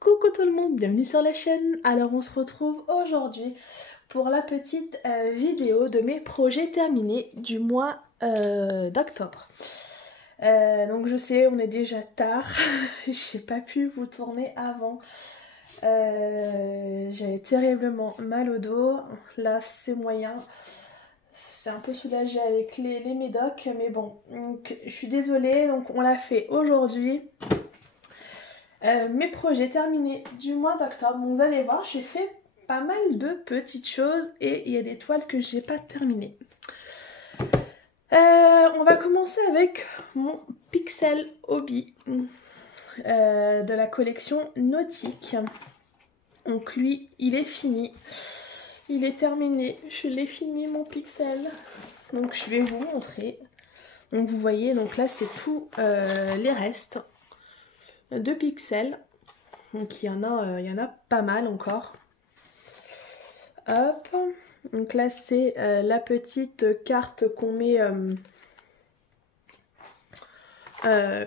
Coucou tout le monde, bienvenue sur la chaîne. Alors on se retrouve aujourd'hui pour la petite vidéo de mes projets terminés du mois d'octobre. Donc je sais, on est déjà tard, j'ai pas pu vous tourner avant. J'avais terriblement mal au dos, là c'est moyen. C'est un peu soulagé avec les médocs, mais bon, donc, je suis désolée, donc on l'a fait aujourd'hui. Mes projets terminés du mois d'octobre, vous allez voir, j'ai fait pas mal de petites choses et il y a des toiles que j'ai pas terminées. On va commencer avec mon Pixel Hobby de la collection Nautique. Donc lui, il est fini. Il est terminé, je l'ai fini mon Pixel. Donc je vais vous montrer. Donc vous voyez, donc là c'est tous les restes de Pixel. Donc il y en a pas mal encore. Hop. Donc là c'est la petite carte qu'on met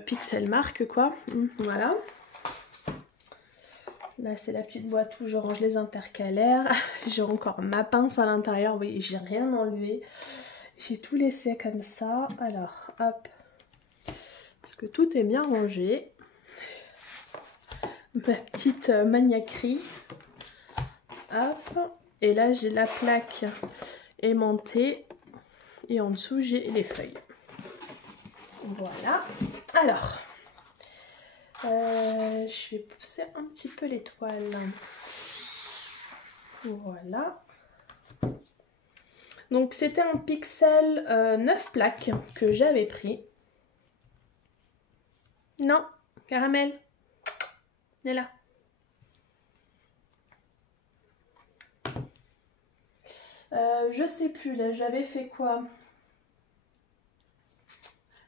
Pixel Mark quoi. Voilà. Là c'est la petite boîte où je range les intercalaires. J'ai encore ma pince à l'intérieur. Vous voyez, j'ai rien enlevé. J'ai tout laissé comme ça. Alors hop. Parce que tout est bien rangé. Ma petite maniaquerie. Hop. Et là j'ai la plaque aimantée. Et en dessous j'ai les feuilles. Voilà. Alors. Je vais pousser un petit peu les toiles. Voilà. Donc c'était un Pixel 9 plaques que j'avais pris. Non, Caramel. Elle est là. Je sais plus, là j'avais fait quoi?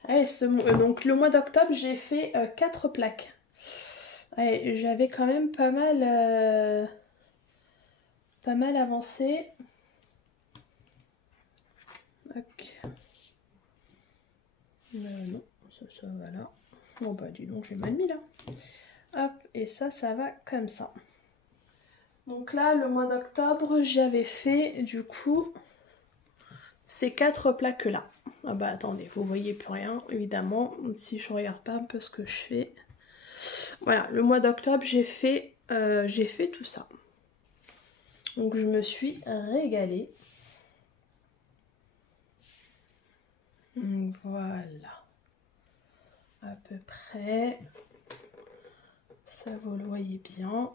Ouais, donc le mois d'octobre j'ai fait 4 plaques. Ouais, j'avais quand même pas mal avancé. Ok. Non, ça va là. Bon bah dis donc j'ai mal mis là. Hop, et ça va comme ça. Donc là le mois d'octobre j'avais fait du coup ces 4 plaques là. Ah bah attendez, vous voyez plus rien évidemment si je regarde pas un peu ce que je fais. Voilà, le mois d'octobre j'ai fait tout ça. Donc je me suis régalée. Voilà. À peu près. Ça vous le voyez bien.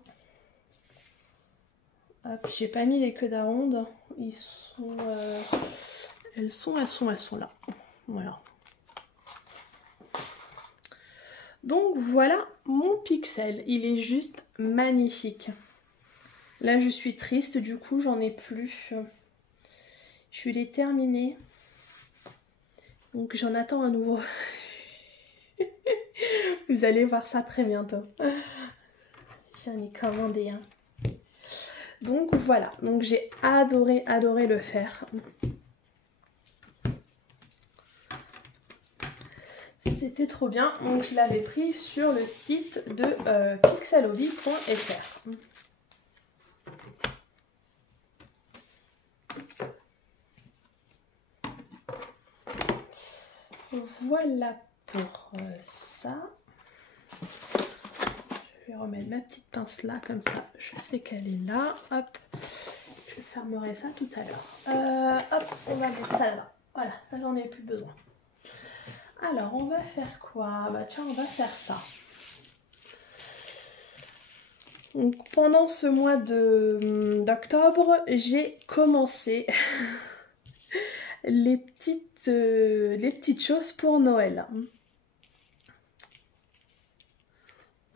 Hop, j'ai pas mis les queues d'aronde. Ils sont elles sont là. Voilà. Donc voilà mon Pixel. Il est juste magnifique. Là je suis triste, du coup j'en ai plus. Je l'ai terminé. Donc j'en attends un nouveau. Vous allez voir ça très bientôt. J'en ai commandé un. Donc voilà, donc j'ai adoré le faire. C'était trop bien, donc je l'avais pris sur le site de pixelhobby.fr. Voilà pour ça. Je vais remettre ma petite pince là, comme ça je sais qu'elle est là. Hop, je fermerai ça tout à l'heure. Hop, on va mettre ça là. Voilà, là j'en ai plus besoin. Alors on va faire quoi? Bah tiens, on va faire ça. Donc pendant ce mois d'octobre, j'ai commencé les petites choses pour Noël.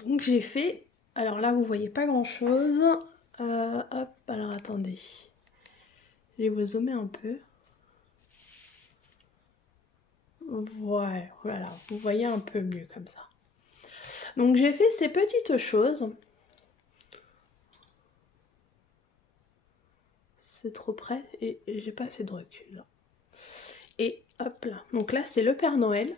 Donc j'ai fait, alors là vous voyez pas grand chose. Hop, alors attendez. Je vais vous zoomer un peu. Ouais, voilà, vous voyez un peu mieux comme ça. Donc j'ai fait ces petites choses. C'est trop près et j'ai pas assez de recul. Et hop là, donc là c'est le Père Noël.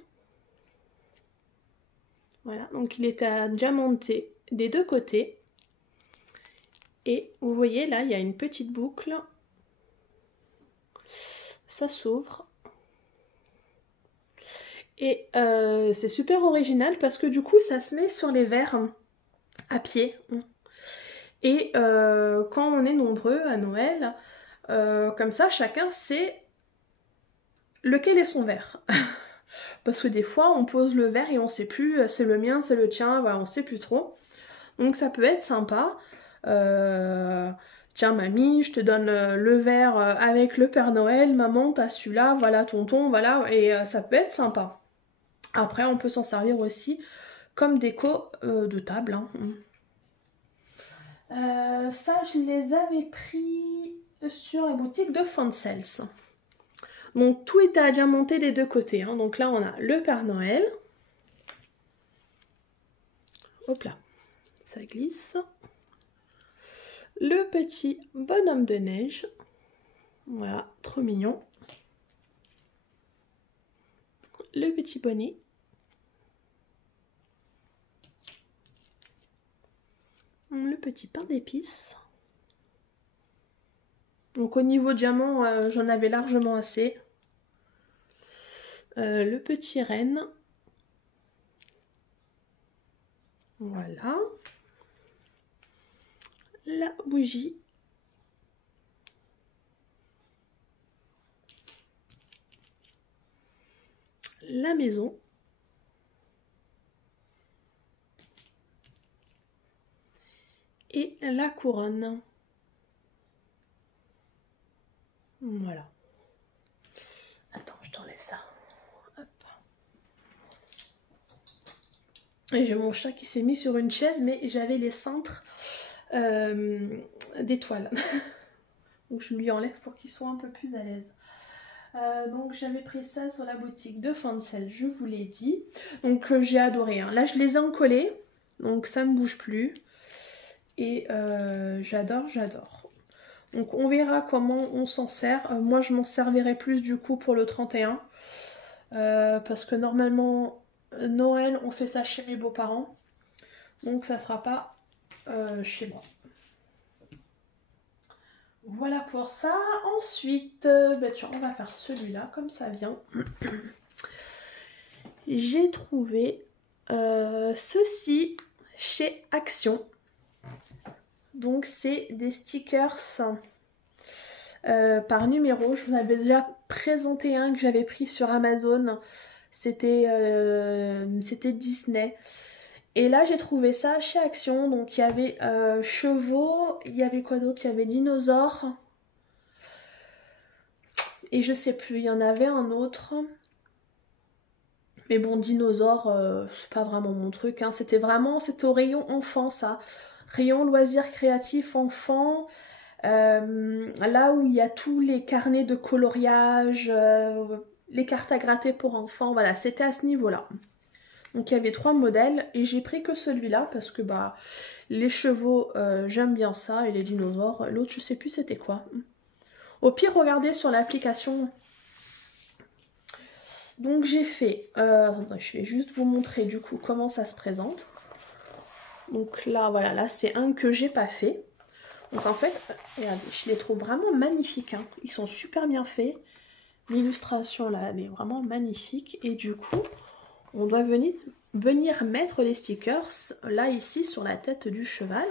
Voilà, donc il est à diamanté des deux côtés. Et vous voyez là, il y a une petite boucle. Ça s'ouvre. Et c'est super original parce que du coup, ça se met sur les verres à pied. Et quand on est nombreux à Noël, comme ça, chacun sait lequel est son verre. Parce que des fois, on pose le verre et on sait plus, c'est le mien, c'est le tien, voilà, on sait plus trop. Donc ça peut être sympa. Tiens mamie, je te donne le verre avec le Père Noël, maman t'as celui-là, voilà tonton, voilà, et ça peut être sympa. Après on peut s'en servir aussi comme déco de table. Hein. Ça je les avais pris sur la boutique de Foncels. Donc tout était à diamanter des deux côtés. Hein. Donc là on a le Père Noël. Hop là, ça glisse. Le petit bonhomme de neige. Voilà, trop mignon. Le petit bonnet. Le petit pain d'épices. Donc au niveau diamant, j'en avais largement assez. Le petit renne. Voilà. La bougie. La maison. Et la couronne. Voilà. Attends, je t'enlève ça. Hop. Et j'ai mon chat qui s'est mis sur une chaise, mais j'avais les cintres d'étoiles. Donc je lui enlève pour qu'il soit un peu plus à l'aise. Donc j'avais pris ça sur la boutique de Foncels, je vous l'ai dit. Donc j'ai adoré. Hein. Là je les ai encollés, donc ça ne bouge plus. Et j'adore, j'adore. Donc on verra comment on s'en sert. Moi je m'en servirai plus du coup pour le 31. Parce que normalement Noël on fait ça chez mes beaux-parents. Donc ça sera pas chez moi. Voilà pour ça. Ensuite, tiens, on va faire celui-là comme ça vient. J'ai trouvé ceci chez Action. Donc c'est des stickers par numéro. Je vous avais déjà présenté un que j'avais pris sur Amazon. C'était Disney. Et là j'ai trouvé ça chez Action. Donc il y avait chevaux, il y avait quoi d'autre? Il y avait dinosaures. Et je sais plus, il y en avait un autre. Mais bon, dinosaures, c'est pas vraiment mon truc. Hein. C'était au rayon enfant ça. Rayon loisirs créatifs enfants. Là où il y a tous les carnets de coloriage, les cartes à gratter pour enfants. Voilà, c'était à ce niveau-là. Donc il y avait 3 modèles et j'ai pris que celui-là parce que bah les chevaux, j'aime bien ça, et les dinosaures, l'autre je sais plus c'était quoi. Au pire, regardez sur l'application. Donc j'ai fait, je vais juste vous montrer du coup comment ça se présente. Donc là, voilà, là c'est un que j'ai pas fait. Donc en fait, regardez, je les trouve vraiment magnifiques. Hein. Ils sont super bien faits. L'illustration là, elle est vraiment magnifique. Et du coup, on doit venir mettre les stickers là ici sur la tête du cheval.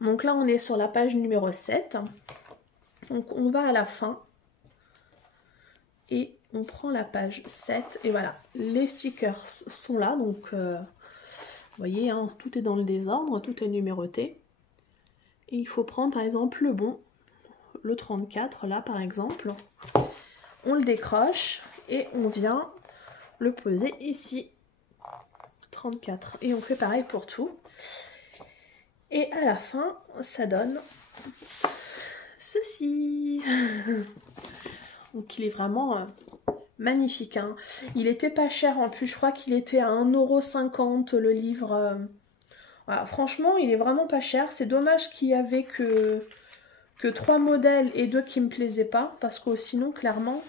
Donc là, on est sur la page numéro 7. Donc on va à la fin. Et on prend la page 7 et voilà, les stickers sont là, donc vous voyez, hein, tout est dans le désordre, tout est numéroté. Et il faut prendre par exemple le bon, le 34 là par exemple. On le décroche et on vient le poser ici. 34. Et on fait pareil pour tout. Et à la fin, ça donne ceci. Donc il est vraiment magnifique. Hein. Il était pas cher en plus, je crois qu'il était à 1,50 € le livre. Voilà, franchement, il est vraiment pas cher. C'est dommage qu'il y avait que 3 modèles et 2 qui me plaisaient pas. Parce que sinon, clairement,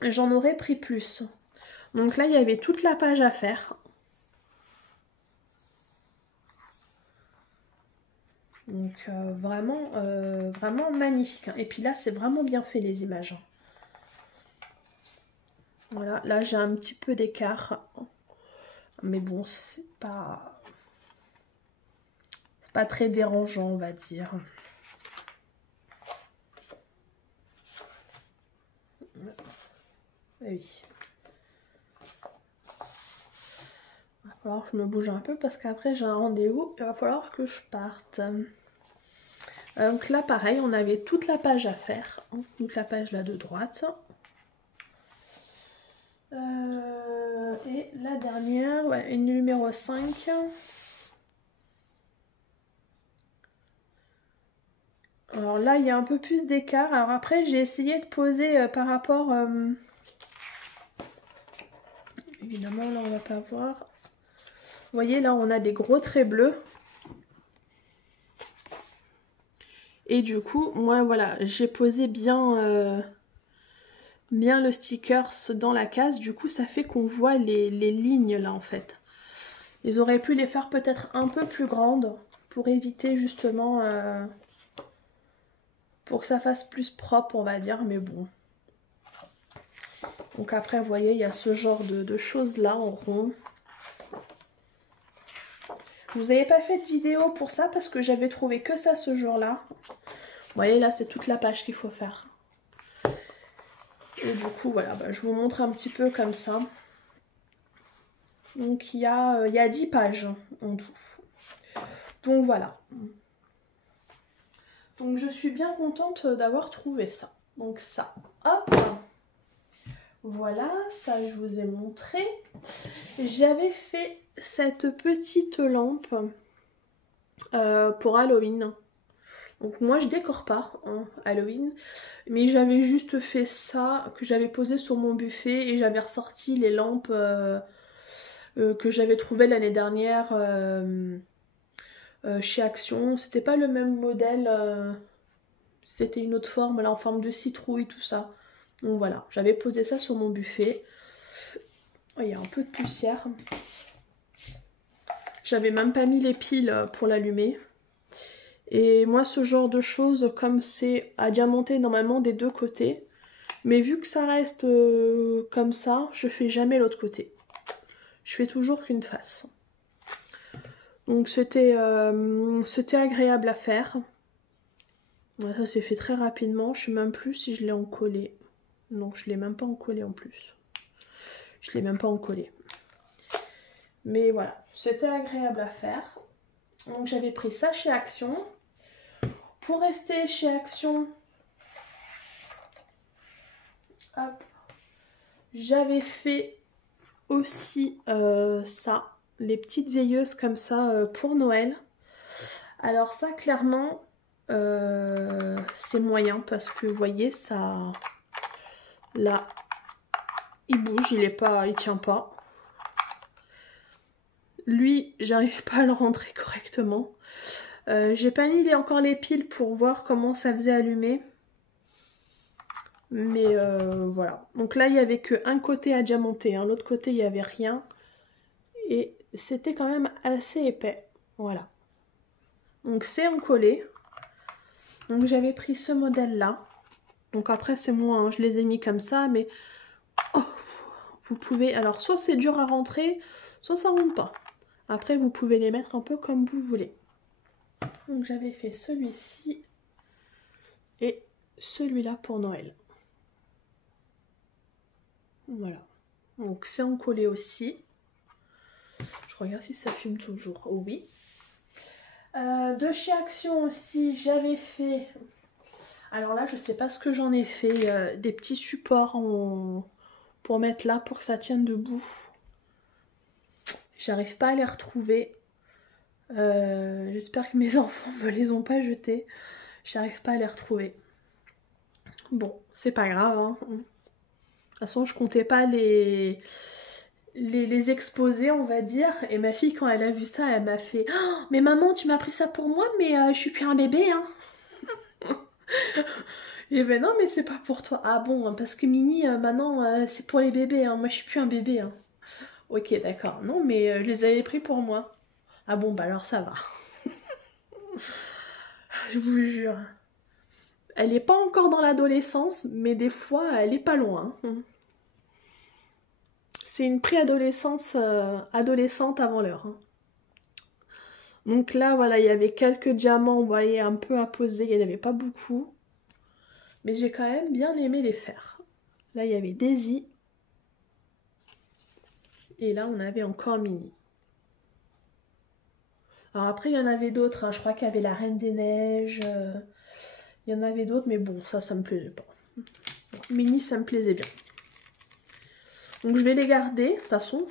j'en aurais pris plus. Donc là, il y avait toute la page à faire. Donc vraiment, vraiment magnifique. Hein. Et puis là, c'est vraiment bien fait les images. Hein. Voilà, là j'ai un petit peu d'écart. Mais bon, c'est pas très dérangeant, on va dire. Et oui. Il va falloir que je me bouge un peu parce qu'après j'ai un rendez-vous. Il va falloir que je parte. Donc là, pareil, on avait toute la page à faire. Toute la page là de droite. Et la dernière, ouais, une numéro 5. Alors là, il y a un peu plus d'écart. Alors après, j'ai essayé de poser par rapport... Évidemment, là, on va pas voir. Vous voyez, là, on a des gros traits bleus. Et du coup, moi, voilà, j'ai posé bien, bien le sticker dans la case. Du coup, ça fait qu'on voit les lignes, là, en fait. Ils auraient pu les faire peut-être un peu plus grandes pour éviter, justement... pour que ça fasse plus propre, on va dire, mais bon. Donc après, vous voyez, il y a ce genre de choses-là en rond. Je vous avais pas fait de vidéo pour ça parce que j'avais trouvé que ça ce jour-là. Vous voyez, là, c'est toute la page qu'il faut faire. Et du coup, voilà, bah, je vous montre un petit peu comme ça. Donc, il y a 10 pages en tout. Donc, voilà. Donc, je suis bien contente d'avoir trouvé ça. Donc, ça, hop. Voilà, ça, je vous ai montré. J'avais fait cette petite lampe pour Halloween. Donc moi je décore pas hein, Halloween, mais j'avais juste fait ça, que j'avais posé sur mon buffet et j'avais ressorti les lampes que j'avais trouvées l'année dernière chez Action. C'était pas le même modèle, c'était une autre forme, là en forme de citrouille, tout ça. Donc voilà, j'avais posé ça sur mon buffet. Oh, il y a un peu de poussière. J'avais même pas mis les piles pour l'allumer. Et moi, ce genre de choses, comme c'est à diamanter normalement des deux côtés, mais vu que ça reste comme ça, je fais jamais l'autre côté. Je fais toujours qu'une face. Donc c'était agréable à faire. Ouais, ça s'est fait très rapidement. Je sais même plus si je l'ai encollé. Non, je l'ai même pas encollé en plus. Je l'ai même pas encollé. Mais voilà, c'était agréable à faire. Donc j'avais pris ça chez Action. Pour rester chez Action, hop, j'avais fait aussi ça, les petites veilleuses comme ça pour Noël. Alors ça, clairement, c'est moyen parce que vous voyez, ça, là, il bouge, il tient pas. Lui, j'arrive pas à le rentrer correctement. J'ai pas mis encore les piles pour voir comment ça faisait allumer. Mais voilà. Donc là, il n'y avait qu'un côté à diamanter. Hein. L'autre côté, il n'y avait rien. Et c'était quand même assez épais. Voilà. Donc c'est encollé. Donc j'avais pris ce modèle-là. Donc après, c'est moi. Hein. Je les ai mis comme ça. Mais oh, vous pouvez... Alors, soit c'est dur à rentrer, soit ça rentre pas. Après, vous pouvez les mettre un peu comme vous voulez. Donc j'avais fait celui-ci et celui-là pour Noël. Voilà. Donc c'est encollé aussi. Je regarde si ça fume toujours. Oh, oui. De chez Action aussi, j'avais fait... Alors là, je sais pas ce que j'en ai fait. Des petits supports pour mettre là, pour que ça tienne debout. J'arrive pas à les retrouver. J'espère que mes enfants me les ont pas jetés. J'arrive pas à les retrouver. Bon, c'est pas grave. Hein. De toute façon, je comptais pas les exposer, on va dire. Et ma fille, quand elle a vu ça, elle m'a fait oh, mais maman, tu m'as pris ça pour moi, mais je suis plus un bébé. Hein. J'ai fait non, mais c'est pas pour toi. Ah bon, parce que Mini, maintenant, c'est pour les bébés. Hein. Moi, je suis plus un bébé. Hein. Ok, d'accord. Non, mais je les avais pris pour moi. Ah bon, bah alors ça va. Je vous jure. Elle n'est pas encore dans l'adolescence, mais des fois, elle est pas loin. C'est une préadolescence adolescente avant l'heure. Donc là, voilà, il y avait quelques diamants, vous voyez, un peu à poser. Il n'y en avait pas beaucoup. Mais j'ai quand même bien aimé les faire. Là, il y avait Daisy. Et là, on avait encore Minnie. Alors après, il y en avait d'autres. Je crois qu'il y avait la Reine des Neiges. Il y en avait d'autres, mais bon, ça me plaisait pas. Minnie, ça me plaisait bien. Donc je vais les garder, de toute façon.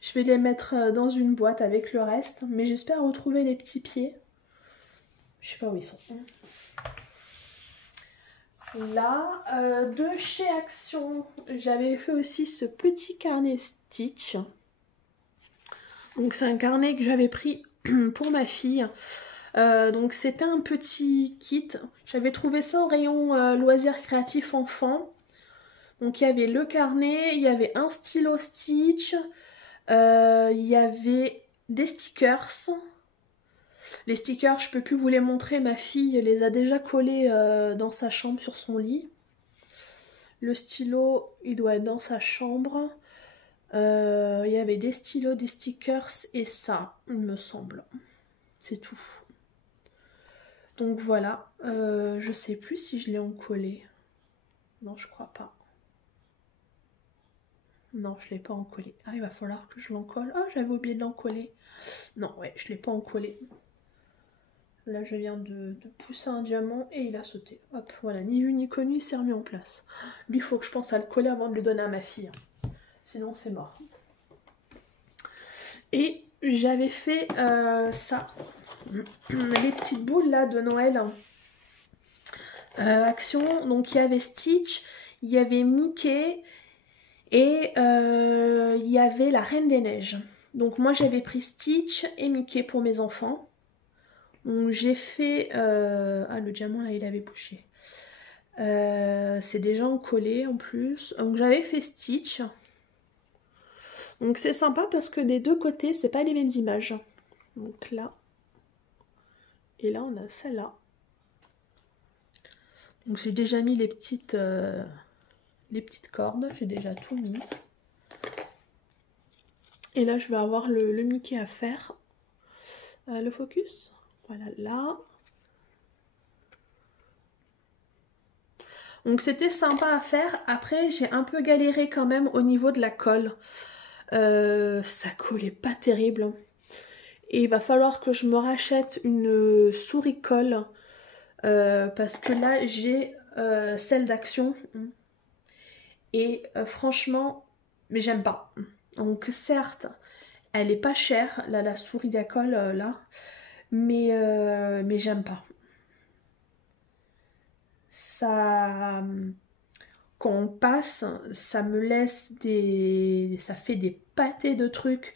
Je vais les mettre dans une boîte avec le reste. Mais j'espère retrouver les petits pieds. Je sais pas où ils sont. Là, de chez Action, j'avais fait aussi ce petit carnet Stitch. Donc c'est un carnet que j'avais pris pour ma fille. Donc c'était un petit kit. J'avais trouvé ça au rayon loisirs créatifs enfants. Donc il y avait le carnet, il y avait un stylo Stitch, il y avait des stickers. Les stickers, je peux plus vous les montrer, ma fille les a déjà collés dans sa chambre sur son lit. Le stylo, il doit être dans sa chambre. Il y avait des stylos, des stickers et ça, il me semble. C'est tout. Donc voilà, je sais plus si je l'ai encollé. Non, je crois pas. Non, je l'ai pas encollé. Ah, il va falloir que je l'encolle. Ah, j'avais oublié de l'encoller. Non, ouais, je l'ai pas encollé. Là, je viens de pousser un diamant et il a sauté. Hop, voilà, ni vu ni connu, il s'est remis en place. Lui, il faut que je pense à le coller avant de le donner à ma fille. Sinon, c'est mort. Et j'avais fait ça. Les petites boules là de Noël. Action, donc il y avait Stitch, il y avait Mickey et il y avait la Reine des Neiges. Donc moi j'avais pris Stitch et Mickey pour mes enfants. Donc j'ai fait... Ah, le diamant là il avait bougé. C'est déjà encollé en plus. Donc j'avais fait Stitch. Donc c'est sympa parce que des deux côtés c'est pas les mêmes images. Donc là. Et là on a celle-là. Donc j'ai déjà mis les petites cordes, j'ai déjà tout mis. Et là je vais avoir le Mickey à faire. Le focus, voilà là. Donc c'était sympa à faire. Après j'ai un peu galéré quand même au niveau de la colle. Ça collait pas terrible. Et il va falloir que je me rachète une souris colle. Parce que là j'ai celle d'Action. Et franchement, mais j'aime pas. Donc certes, elle est pas chère, là, la souris à colle là, mais j'aime pas. Ça, quand on passe, ça me laisse ça fait des pâtés de trucs.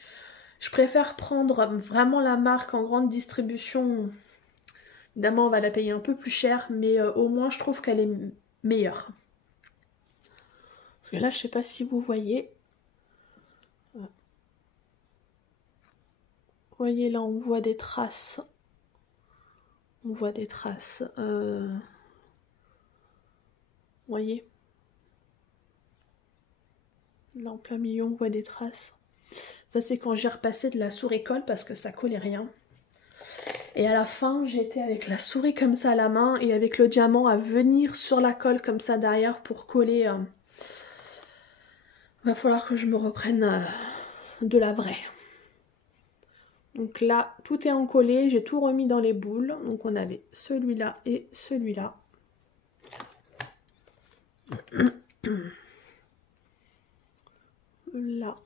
Je préfère prendre vraiment la marque en grande distribution. Évidemment, on va la payer un peu plus cher, mais au moins je trouve qu'elle est meilleure. Parce que là, je sais pas si vous voyez. Vous voyez là, on voit des traces. On voit des traces. Vous voyez? Là, en plein milieu, on voit des traces. Ça, c'est quand j'ai repassé de la souris colle parce que ça collait rien. Et à la fin, j'étais avec la souris comme ça à la main et avec le diamant à venir sur la colle comme ça derrière pour coller. Va falloir que je me reprenne de la vraie. Donc là, tout est encollé, j'ai tout remis dans les boules. Donc on avait celui-là et celui-là. Là.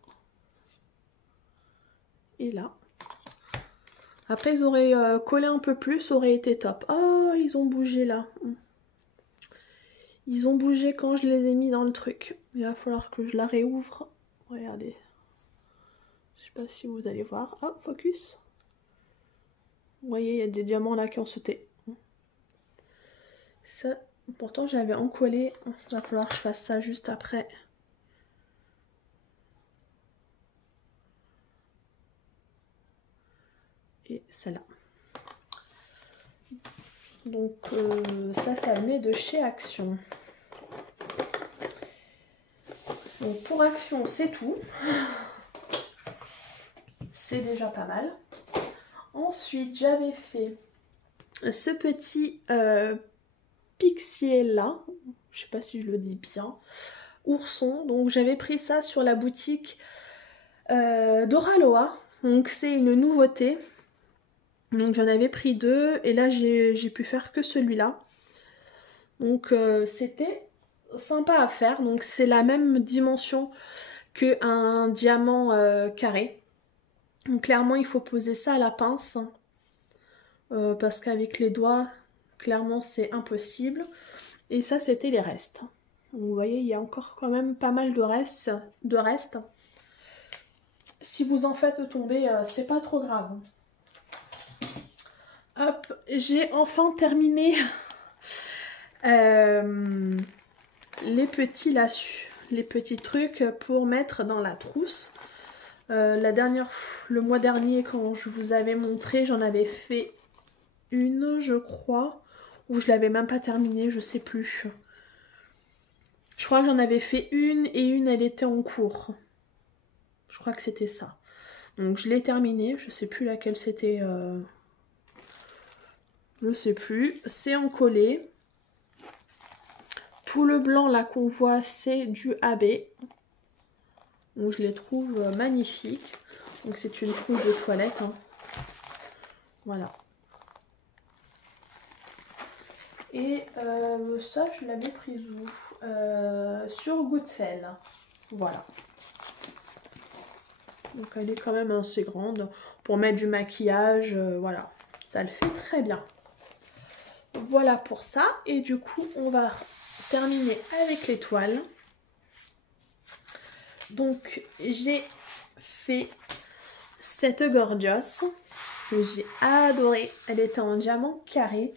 Et là. Après, ils auraient collé un peu plus, ça aurait été top. Oh, ils ont bougé là. Ils ont bougé quand je les ai mis dans le truc. Il va falloir que je la réouvre. Regardez. Je sais pas si vous allez voir. Oh, focus. Vous voyez, il y a des diamants là qui ont sauté. Ça, pourtant j'avais encollé. Il va falloir que je fasse ça juste après. Et celle-là. Donc ça venait de chez Action. Donc pour Action, c'est tout. C'est déjà pas mal. Ensuite, j'avais fait ce petit pixier là. Je sais pas si je le dis bien. Ourson. Donc j'avais pris ça sur la boutique d'Oraloa. Donc c'est une nouveauté. Donc j'en avais pris 2 et là j'ai pu faire que celui-là. Donc c'était sympa à faire. Donc c'est la même dimension qu'un diamant carré. Donc clairement il faut poser ça à la pince. Parce qu'avec les doigts, clairement c'est impossible. Et ça c'était les restes. Vous voyez, il y a encore quand même pas mal de restes. Si vous en faites tomber, c'est pas trop grave. Hop, j'ai enfin terminé les petits trucs pour mettre dans la trousse. Le mois dernier, quand je vous avais montré, j'en avais fait une, je crois, ou je l'avais même pas terminée, je sais plus. Je crois que j'en avais fait une et une, elle était en cours. Je crois que c'était ça. Donc je l'ai terminée, je sais plus laquelle c'était. Je sais plus. C'est en collé. Tout le blanc là qu'on voit, c'est du AB. Donc je les trouve magnifiques. Donc c'est une trousse de toilette. Hein. Voilà. Et ça, je l'avais prise où sur Goodfellow. Voilà. Donc elle est quand même assez grande. Pour mettre du maquillage, voilà. Ça le fait très bien. Voilà pour ça. Et du coup, on va terminer avec les toiles. Donc j'ai fait cette Gorgeous que j'ai adorée. Elle était en diamant carré.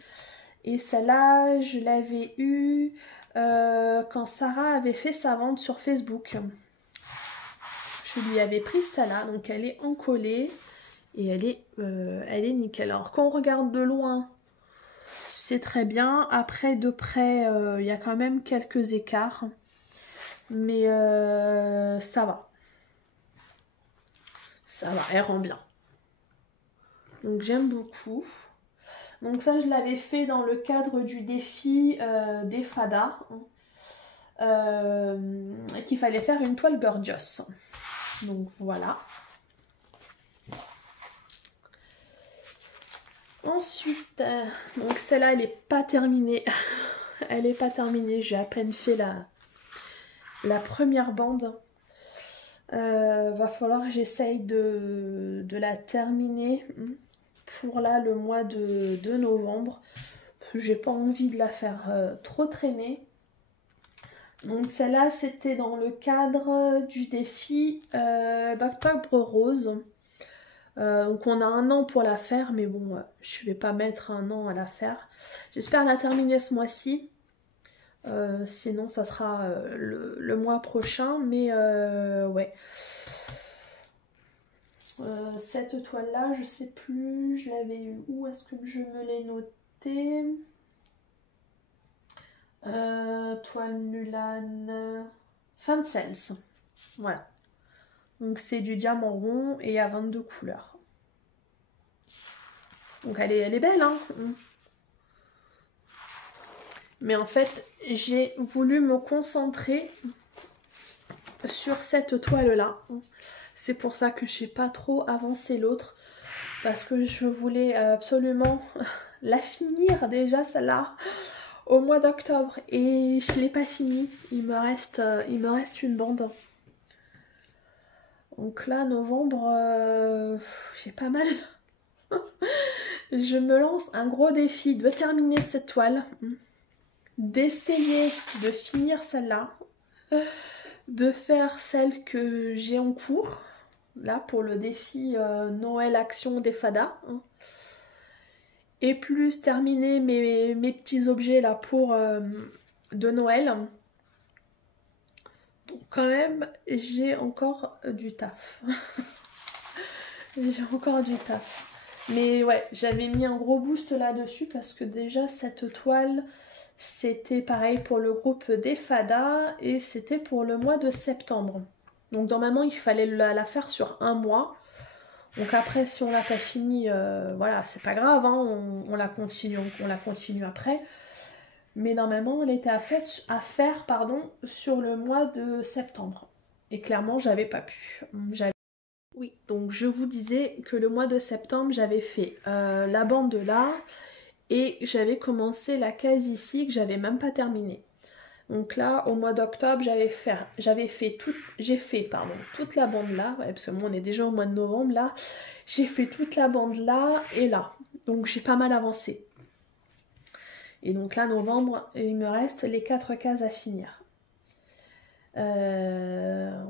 Et celle-là, je l'avais eue quand Sarah avait fait sa vente sur Facebook. Je lui avais pris celle-là, donc elle est encollée et elle est nickel. Alors quand on regarde de loin, c'est très bien. Après de près, il y a quand même quelques écarts. Mais ça va. Ça va, elle rend bien. Donc j'aime beaucoup. Donc ça, je l'avais fait dans le cadre du défi des fadas. Qu'il fallait faire une toile gorgeous. Donc voilà. Ensuite, donc celle-là, elle n'est pas terminée. Elle n'est pas terminée. J'ai à peine fait la première bande. Va falloir que j'essaye de la terminer pour là le mois de novembre. J'ai pas envie de la faire trop traîner. Donc celle-là, c'était dans le cadre du défi d'Octobre Rose. Donc on a 1 an pour la faire, mais bon, je vais pas mettre 1 an à la faire. J'espère la terminer ce mois-ci. Sinon, ça sera le mois prochain, mais ouais. Cette toile-là, je sais plus, je l'avais eu où? Est-ce que je me l'ai notée? Toile Mulan Fan Sales. Voilà. Donc c'est du diamant rond et à 22 couleurs. Donc elle est belle, hein. Mais en fait, j'ai voulu me concentrer sur cette toile-là. C'est pour ça que je n'ai pas trop avancé l'autre. Parce que je voulais absolument la finir déjà, celle-là, au mois d'octobre. Et je ne l'ai pas finie. Il me reste une bande. Donc là, novembre, j'ai pas mal. Je me lance un gros défi de terminer cette toile. D'essayer de finir celle-là. De faire celle que j'ai en cours. Là, pour le défi Noël Action des fadas. Et plus terminer mes petits objets là pour de Noël. Donc quand même, j'ai encore du taf. J'ai encore du taf. Mais ouais, j'avais mis un gros boost là-dessus parce que déjà cette toile, c'était pareil pour le groupe des Fada et c'était pour le mois de septembre. Donc normalement il fallait la faire sur un mois. Donc après si on n'a pas fini, voilà, c'est pas grave, hein, on la continue après. Mais normalement elle était à faire sur le mois de septembre. Et clairement j'avais pas pu. Oui, donc je vous disais que le mois de septembre j'avais fait la bande là et j'avais commencé la case ici que j'avais même pas terminée. Donc là au mois d'octobre j'ai fait toute la bande là, ouais, parce que moi on est déjà au mois de novembre là, j'ai fait toute la bande là et là, donc j'ai pas mal avancé. Et donc là novembre il me reste les 4 cases à finir.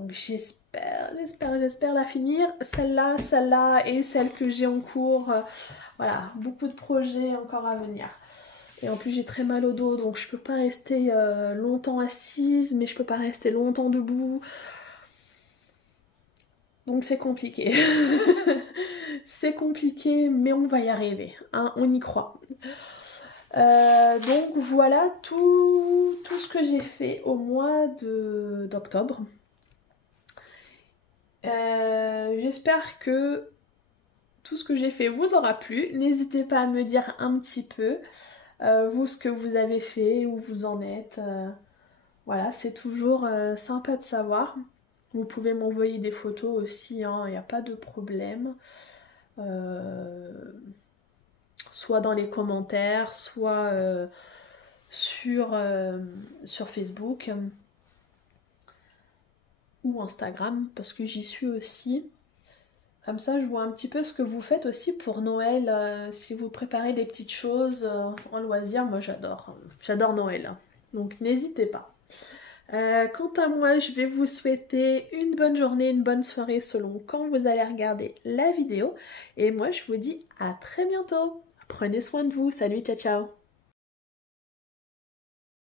J'espère la finir, celle-là et celle que j'ai en cours, voilà, beaucoup de projets encore à venir. Et en plus j'ai très mal au dos donc je peux pas rester longtemps assise mais je peux pas rester longtemps debout. Donc c'est compliqué. C'est compliqué mais on va y arriver, hein, on y croit. Donc voilà tout ce que j'ai fait au mois d'octobre. J'espère que tout ce que j'ai fait vous aura plu. N'hésitez pas à me dire un petit peu vous ce que vous avez fait, où vous en êtes. Voilà, c'est toujours sympa de savoir. Vous pouvez m'envoyer des photos aussi, hein, il n'y a pas de problème. Soit dans les commentaires, soit sur Facebook ou Instagram, parce que j'y suis aussi. Comme ça, je vois un petit peu ce que vous faites aussi pour Noël, si vous préparez des petites choses en loisir. Moi, j'adore Noël. Donc, n'hésitez pas. Quant à moi, je vais vous souhaiter une bonne journée, une bonne soirée selon quand vous allez regarder la vidéo. Et moi, je vous dis à très bientôt. Prenez soin de vous. Salut, ciao, ciao.